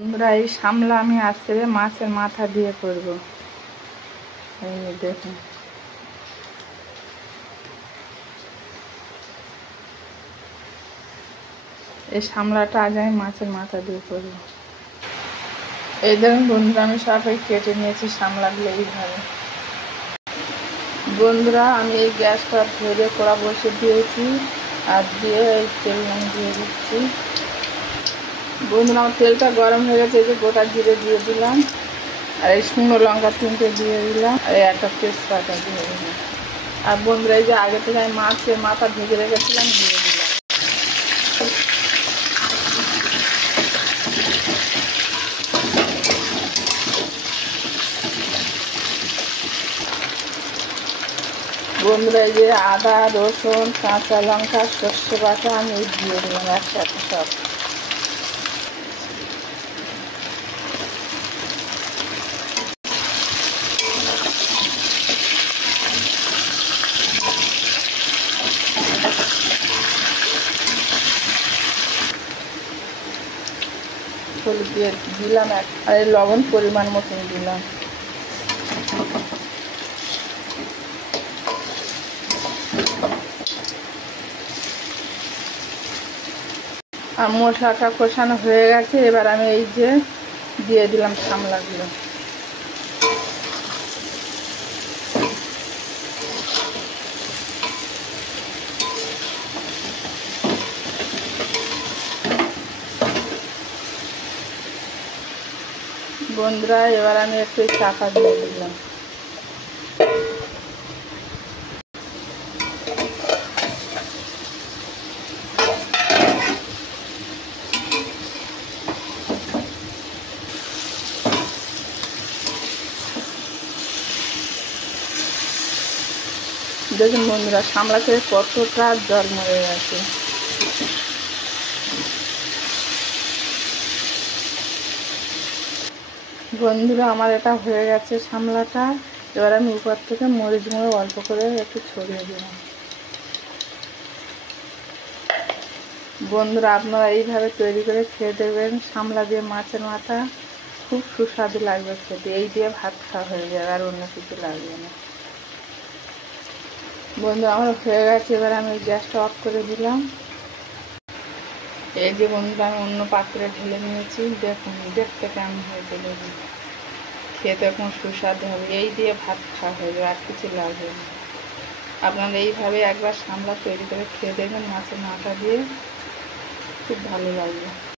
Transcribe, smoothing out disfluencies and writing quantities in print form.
বন্ধুরা, এই সামলা আমি আজকে মাছের মাথা দিয়ে করব। এই দেখুন, এই সামলাটা আজ আমি মাছের মাথা দিয়ে করব। এই দেখুন বন্ধুরা, আমি সবাই কেটে নিয়েছি সামলাগুলো এইভাবে। বন্ধুরা, আমি এই গ্যাসটা ধরে কড়া বসে দিয়েছি আর দিয়ে এই তেল দিয়ে দিচ্ছি। বন্ধুরা, আমার তেলটা গরম হয়ে গেছে। এই যে গোটা জিরে দিয়ে দিলাম, আর এই শুকনো লঙ্কা 3টে দিয়ে দিলাম, আর একটা তেজপাতা দিয়ে দিলাম। আর বন্ধুরা, এই যে আগে থেকে আমি মাছের মাথা ভেজে রেখেছিলাম দিয়ে দিলাম। বন্ধুরা, এই যে আদা, রসুন, কাঁচা লঙ্কা, সর্ষে বাটা আমি দিয়ে দিলাম একসাথে সব। হলুদ দিয়ে দিলাম আর লবণ পরিমাণ মতন দিলাম। আর মশলাটা কষানো হয়ে গেছে। এবার আমি এই যে দিয়ে দিলাম সামলাগুলো। বন্ধুরা, এবার আমি একটু চাপা দিয়ে দিলাম। দেখুন বন্ধুরা, সামলা থেকে কতটা জল মরে গেছে। বন্ধুরা, আমার এটা হয়ে গেছে সামলাটা। এবার আমি উপর থেকে মরিচ গুঁড়ো অল্প করে একটু ছড়িয়ে দিলাম। বন্ধুরা, আপনারা এইভাবে তৈরি করে খেয়ে দেবেন সামলা দিয়ে মাছের মাথা। খুব সুস্বাদু লাগবে খেতে। এই দিয়ে ভাত খাওয়া হয়ে যাবে, আর অন্য কিছু লাগবে না। বন্ধুরা, আমার হয়ে গেছে। এবার আমি গ্যাসটা অফ করে দিলাম। এই যে বন্ধুরা, আমি অন্য পাত্রে ঢেলে নিয়েছি। দেখুন দেখতে কেমন হয়েছে। দেখুন খেতে এখন সুস্বাদু হবে। এই দিয়ে ভাত খাওয়া হয়ে যাবে, আর কিছু লাগবে না। আপনারা এইভাবে একবার সামলা তৈরি করে খেয়ে দেখবেন মাছের মাথা দিয়ে, খুব ভালো লাগবে।